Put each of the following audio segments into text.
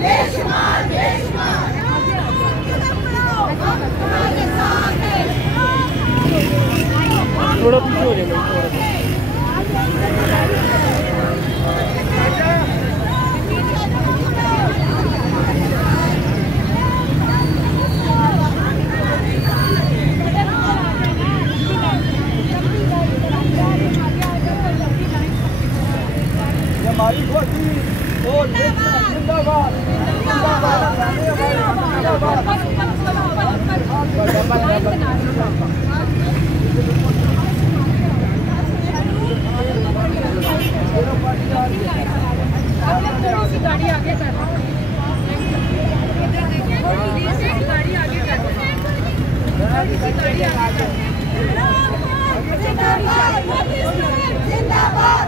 बेशुमार बेशुमार थोड़ा पीछे हो जाए थोड़ा। हमारी घोटी और जिंदाबाद गाड़ी आगे कर गाड़ी आगे कर जिंदाबाद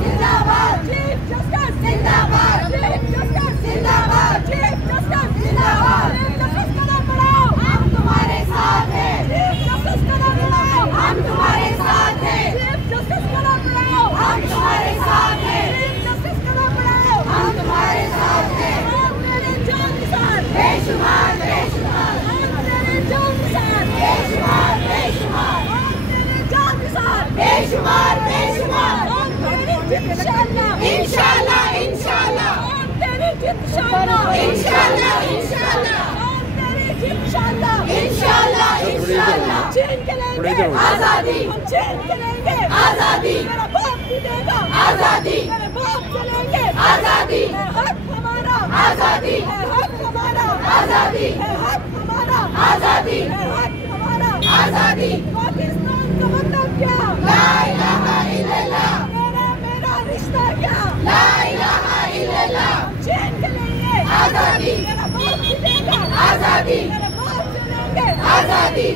जिंदाबाद चीफ जस्टिस जिंदाबाद चीफ जस्टिस जिंदाबाद चीफ जस्टिस जिंदाबाद चीफ जस्टिस कदम बढ़ाओ हम तुम्हारे साथ हैं चीफ जस्टिस कदम बढ़ाओ हम तुम्हारे साथ हैं चीफ जस्टिस कदम बढ़ाओ हम तुम्हारे साथ हैं चीफ जस्टिस कदम बढ़ाओ हम तुम्हारे साथ हैं हम तेरे जान के साथ बेशुमार बेशुमार हम तेरे जान के साथ बेशुमार बेशुमार हम तेरे जान के साथ बेशुमार बेशुमार इंशाल्लाह इंशाल्लाह इंशाल्लाह हम तेरी जित इंशाल्लाह इंशाल्लाह इंशाल्लाह हम तेरी जित इंशाल्लाह इंशाल्लाह इंशाल्लाह छीन के लेंगे आजादी हम छीन के लेंगे आजादी मेरा बाप भी देगा आजादी मेरे बाप से लेंगे आजादी है हक हमारा आजादी है हक हमारा आजादी है हक हमारा आजादी है हक हमारा आजादी पाकिस्तान का मतलब क्या ला इलाहा इल्लल्लाह रिश्ता क्या ला इलाहा इल्लल्लाह चैन के लिए आजादी मेरा बाप भी देगा आजादी मेरा बाप से लेंगे आजादी